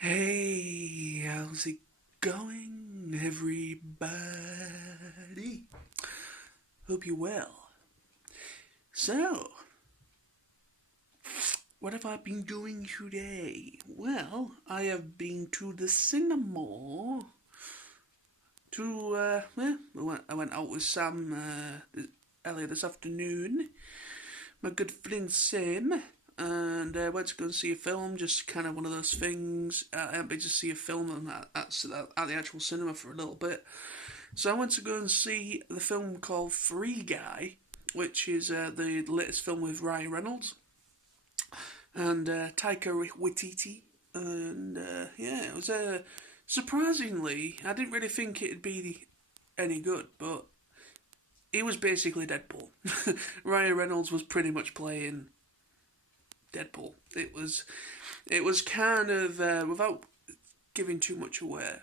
Hey, how's it going, everybody? Hope you're well. So, what have I been doing today? Well, I have been to the cinema. I went out with Sam earlier this afternoon. My good friend Sam, and went to go and see a film. Just kind of one of those things. I haven't been to see a film at the actual cinema for a little bit. So I went to go and see the film called Free Guy, which is the latest film with Ryan Reynolds and Taika Waititi. And yeah, it was surprisingly, I didn't really think it'd be any good, but it was basically Deadpool. Ryan Reynolds was pretty much playing Deadpool. It was kind of without giving too much away.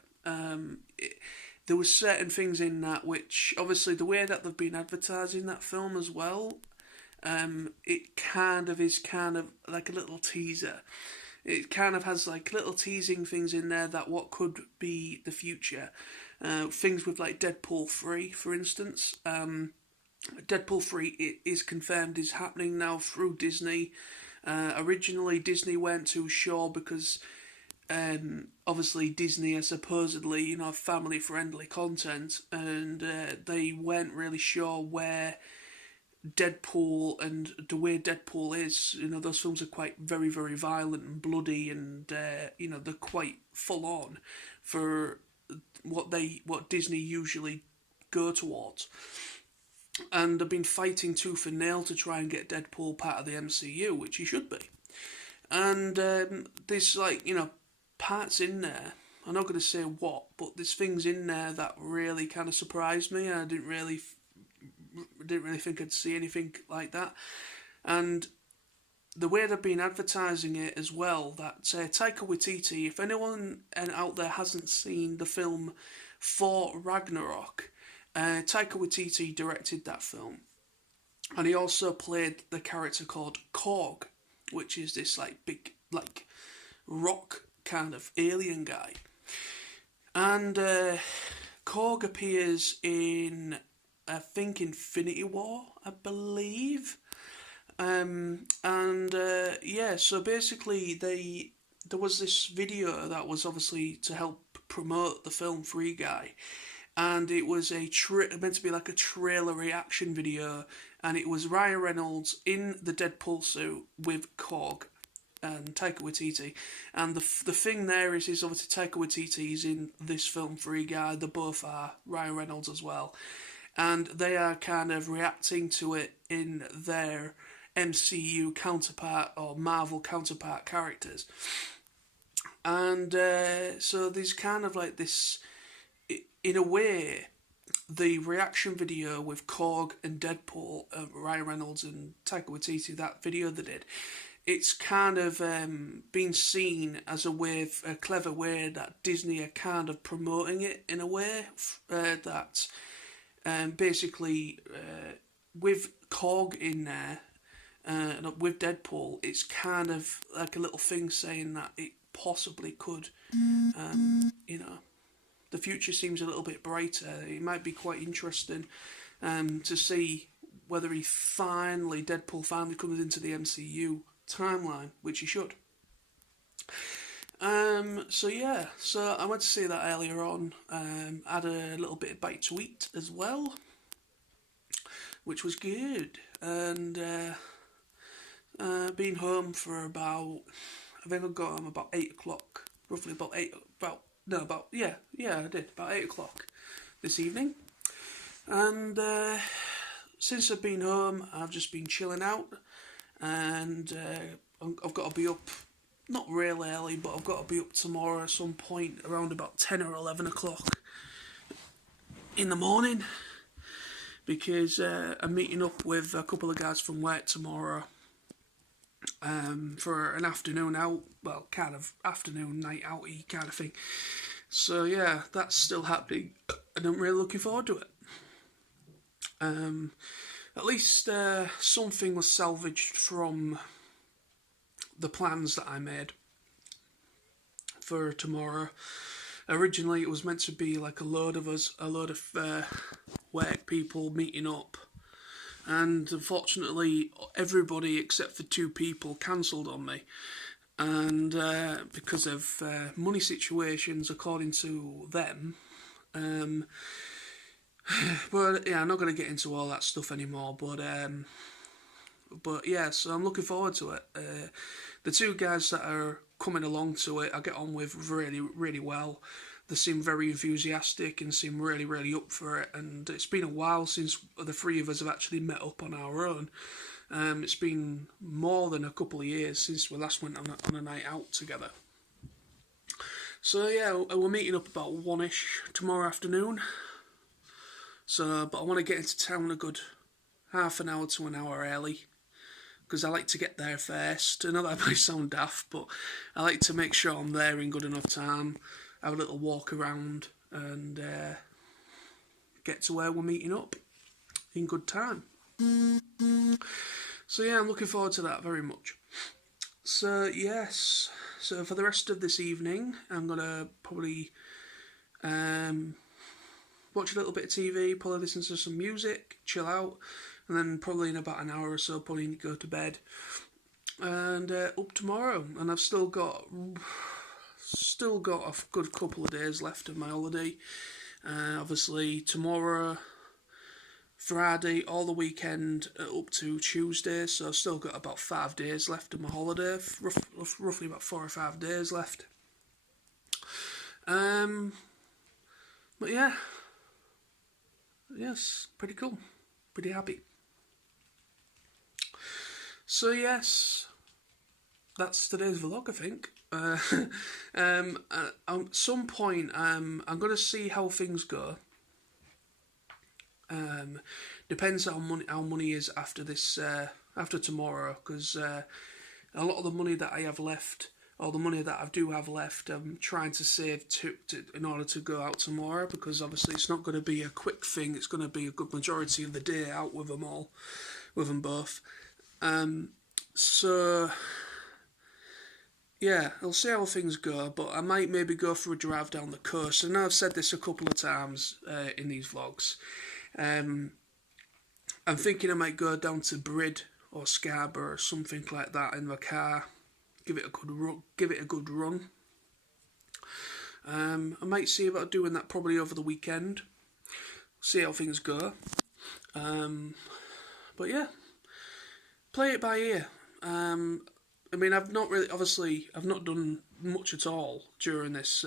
There was certain things in that which, obviously, the way that they've been advertising that film as well, it kind of is kind of like a little teaser. It kind of has like little teasing things in there that what could be the future. Things with like Deadpool 3, for instance. Deadpool 3 it is confirmed is happening now through Disney. Originally, Disney weren't too sure because obviously Disney are supposedly family friendly content, and they weren't really sure where Deadpool and the way Deadpool is. Those films are quite very very violent and bloody, and they're quite full on for what Disney usually go towards. And they've been fighting tooth and nail to try and get Deadpool part of the MCU, which he should be. And there's parts in there. I'm not going to say what, but there's things in there that really kind of surprised me. I didn't really think I'd see anything like that. And the way they've been advertising it as well, that Taika Waititi, if anyone out there hasn't seen the film Thor Ragnarok, Taika Waititi directed that film, and he also played the character called Korg, which is this big rock kind of alien guy. And Korg appears in, I think, Infinity War, I believe. And yeah, so basically there was this video that was obviously to help promote the film Free Guy, and it was meant to be like a trailer reaction video, and it was Ryan Reynolds in the Deadpool suit with Korg and Taika Waititi. And the thing there is obviously Taika Waititi is in this film Free Guy. They both are, Ryan Reynolds as well, and they are kind of reacting to it in their MCU counterpart or Marvel counterpart characters. And so there's kind of like this, in a way, the reaction video with Korg and Deadpool, Ryan Reynolds and Taika Waititi, that video they did, it's kind of been seen as a clever way that Disney are kind of promoting it in a way that basically with Korg in there, with Deadpool, it's kind of like a little thing saying that it possibly could, the future seems a little bit brighter. It might be quite interesting to see whether Deadpool finally comes into the MCU timeline, which he should. So yeah, so I went to see that earlier on. Had a little bit of bite to eat as well, which was good. And been home for about, I think I got home about 8 o'clock, roughly about I did about 8 o'clock this evening. And since I've been home, I've just been chilling out, and I've got to be up, not real early, but I've got to be up tomorrow at some point around about 10 or 11 o'clock in the morning, because I'm meeting up with a couple of guys from work tomorrow for an afternoon out, well, kind of afternoon night outy kind of thing. So yeah, that's still happening, and I'm really looking forward to it. At least something was salvaged from the plans that I made for tomorrow. Originally, it was meant to be like a load of work people meeting up, and unfortunately, everybody except for 2 people cancelled on me, and because of money situations, according to them. But yeah, I'm not going to get into all that stuff anymore. But yeah, so I'm looking forward to it. The 2 guys that are coming along to it, I get on with really, really well. They seem very enthusiastic and seem really, really up for it. And it's been a while since the 3 of us have actually met up on our own. It's been more than a couple of years since we last went on a night out together. So yeah, we're meeting up about 1ish tomorrow afternoon. So, but I want to get into town a good half an hour to an hour early, because I like to get there first. I know that might sound daft, but I like to make sure I'm there in good enough time, have a little walk around, and get to where we're meeting up in good time. So yeah, I'm looking forward to that very much. So yes, so for the rest of this evening, I'm going to probably watch a little bit of TV, probably listen to some music, chill out, and then probably in about an hour or so, probably need to go to bed. And up tomorrow, and I've still got a good couple of days left of my holiday. Obviously tomorrow, Friday, all the weekend up to Tuesday, so I've still got about 5 days left of my holiday, roughly about 4 or 5 days left. But yeah. Yes, pretty cool. Pretty happy. So yes, that's today's vlog, I think. At some point, I'm going to see how things go. Depends how money is after this, after tomorrow, because a lot of the money that I have left, or the money that I do have left, I'm trying to save in order to go out tomorrow, because obviously it's not going to be a quick thing. It's going to be a good majority of the day out with them both. So yeah, I'll see how things go, but I might maybe go for a drive down the coast. I know I've said this a couple of times in these vlogs. I'm thinking I might go down to Brid or Scarborough or something like that in my car. Give it a good run. I might see about doing that probably over the weekend. See how things go. But yeah, play it by ear. I mean, I've not done much at all during this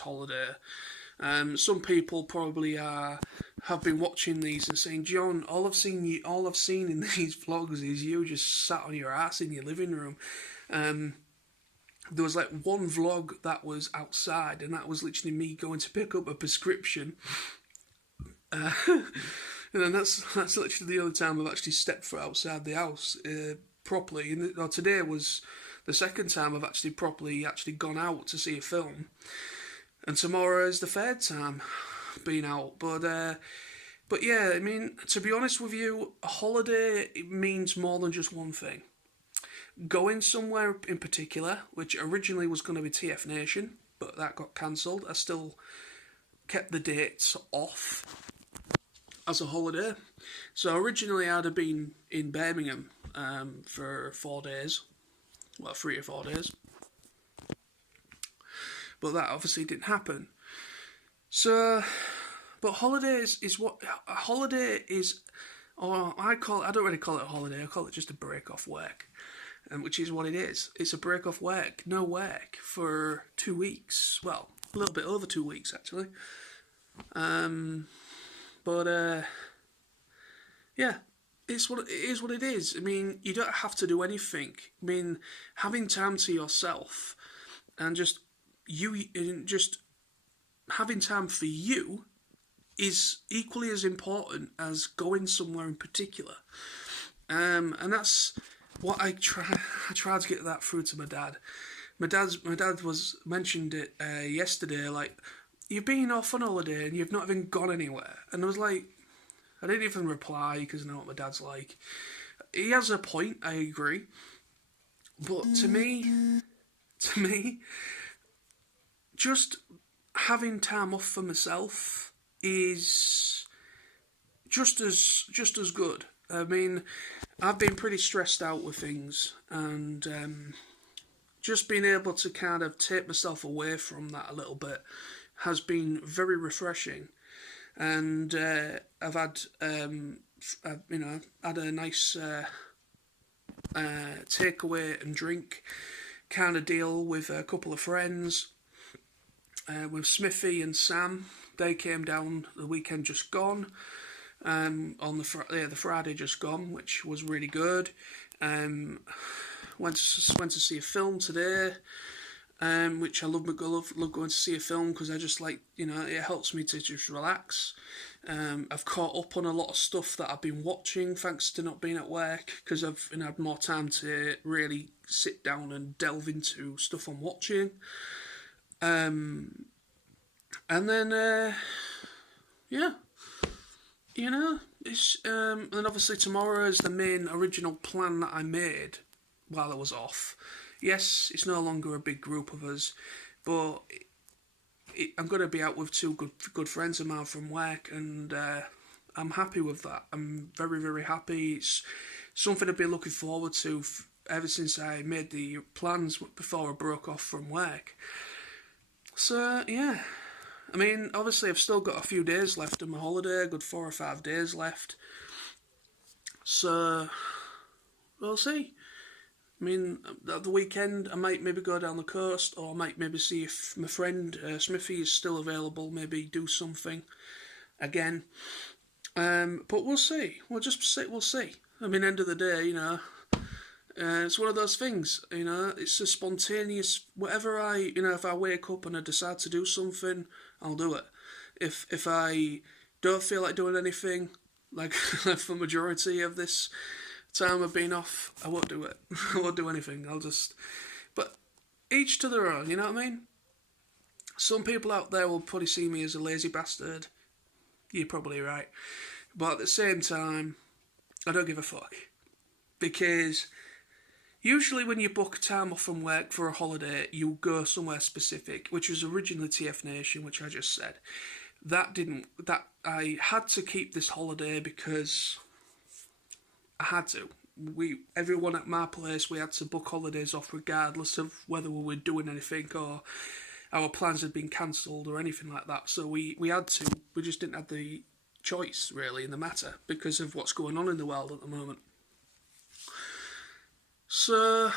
holiday. Some people probably have been watching these and saying, "John, all I've seen in these vlogs is you just sat on your ass in your living room." There was like one vlog that was outside, and that was literally me going to pick up a prescription. And then that's literally the only time I've actually stepped foot outside the house properly. And today was the second time I've actually properly gone out to see a film. And tomorrow is the 3rd time being out. But yeah, I mean, to be honest with you, a holiday, it means more than just one thing. Going somewhere in particular, which originally was going to be TF Nation, but that got cancelled. I still kept the dates off as a holiday. So originally I'd have been in Birmingham for 4 days. Well, 3 or 4 days. But that obviously didn't happen. So, but holidays is what a holiday is. Or I don't really call it a holiday. I call it just a break off work, which is what it is. It's a break off work, no work for 2 weeks. Well, a little bit over 2 weeks actually. Yeah, it is what it is. I mean, you don't have to do anything. I mean, having time to yourself and just having time for you is equally as important as going somewhere in particular. And that's what I tried to get that through to my dad. My dad was mentioned it yesterday, like, you've been off on holiday and you've not even gone anywhere. And I was like, I didn't even reply because I know what my dad's like. He has a point, I agree. But to me, just having time off for myself is just as good. I mean, I've been pretty stressed out with things, and just being able to kind of take myself away from that a little bit has been very refreshing. And I've had, had a nice takeaway and drink kind of deal with a couple of friends, with Smithy and Sam. They came down the weekend just gone, on the Friday just gone, which was really good. Went to see a film today, which I love going to see a film because I just like, it helps me to just relax. I've caught up on a lot of stuff that I've been watching thanks to not being at work, because I've had more time to really sit down and delve into stuff I'm watching. And then, yeah, it's and obviously tomorrow is the main original plan that I made while I was off. Yes, it's no longer a big group of us, but I'm going to be out with two good friends of mine from work, and I'm happy with that. I'm very, very happy. It's something I've been looking forward to ever since I made the plans before I broke off from work. So, yeah. I mean, obviously I've still got a few days left of my holiday, a good 4 or 5 days left. So, we'll see. I mean, at the weekend I might maybe go down the coast, or I might maybe see if my friend Smithy is still available, maybe do something again. But we'll see. We'll see. I mean, end of the day, it's one of those things, it's a spontaneous, whatever if I wake up and I decide to do something, I'll do it. If I don't feel like doing anything, like for the majority of this time I've been off, I won't do it. I won't do anything. But each to their own, you know what I mean? Some people out there will probably see me as a lazy bastard. You're probably right. But at the same time, I don't give a fuck. Because usually when you book time off from work for a holiday, you go somewhere specific, which was originally TF Nation, which I just said. I had to keep this holiday because I had to. Everyone at my place, we had to book holidays off regardless of whether we were doing anything or our plans had been cancelled or anything like that. So we had to. We just didn't have the choice, really, in the matter because of what's going on in the world at the moment. So,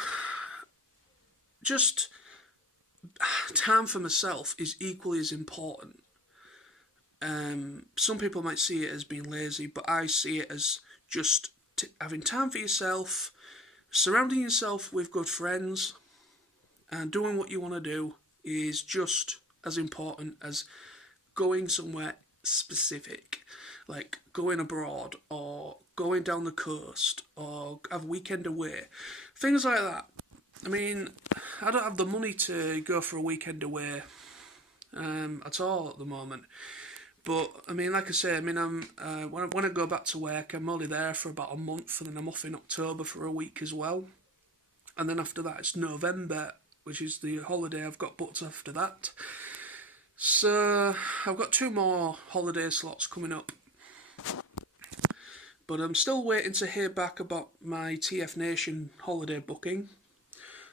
just time for myself is equally as important. Some people might see it as being lazy, but I see it as just having time for yourself, surrounding yourself with good friends, and doing what you want to do is just as important as going somewhere specific, like going abroad or going down the coast or have a weekend away, things like that. I mean, I don't have the money to go for a weekend away at all at the moment. But I mean, like I say, I'm when I go back to work, I'm only there for about a month, and then I'm off in October for a week as well. And then after that, it's November, which is the holiday I've got booked after that. So I've got 2 more holiday slots coming up. But I'm still waiting to hear back about my TF Nation holiday booking.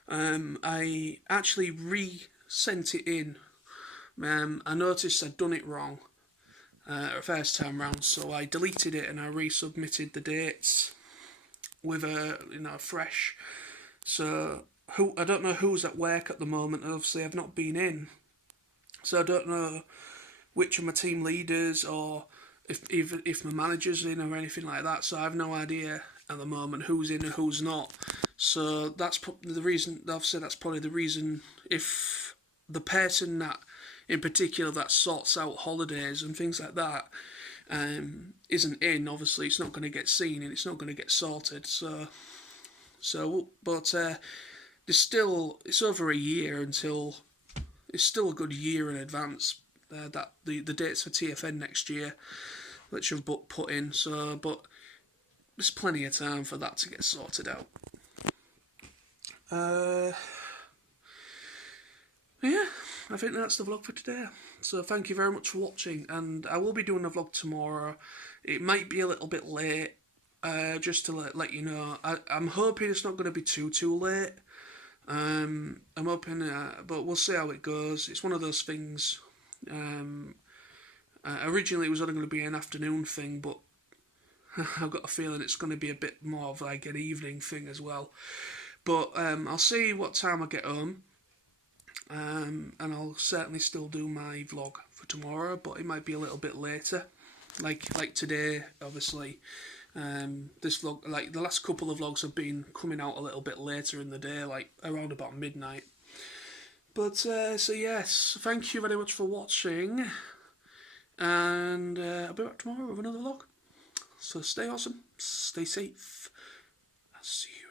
I actually re-sent it in. I noticed I'd done it wrong first time round, so I deleted it and I resubmitted the dates with a fresh. So I don't know who's at work at the moment. Obviously, I've not been in, so I don't know which of my team leaders or if my manager's in or anything like that. So I have no idea at the moment who's in and who's not. So that's the reason. Obviously, that's probably the reason. If the person that in particular that sorts out holidays and things like that isn't in, obviously it's not going to get seen and it's not going to get sorted. But it's over a year until, it's still a good year in advance that the dates for TFN next year which I've put in. So, but there's plenty of time for that to get sorted out. Yeah. I think that's the vlog for today. So thank you very much for watching, and I will be doing a vlog tomorrow. It might be a little bit late, just to let you know. I'm hoping it's not going to be too late. I'm hoping, but we'll see how it goes. It's one of those things. Originally, it was only going to be an afternoon thing, but I've got a feeling it's going to be a bit more of like an evening thing as well. But I'll see what time I get home. And I'll certainly still do my vlog for tomorrow, but it might be a little bit later, like today. Obviously, this vlog, like the last couple of vlogs, have been coming out a little bit later in the day, like around about midnight. But so yes, thank you very much for watching, and I'll be back tomorrow with another vlog. So stay awesome, stay safe. I'll see you.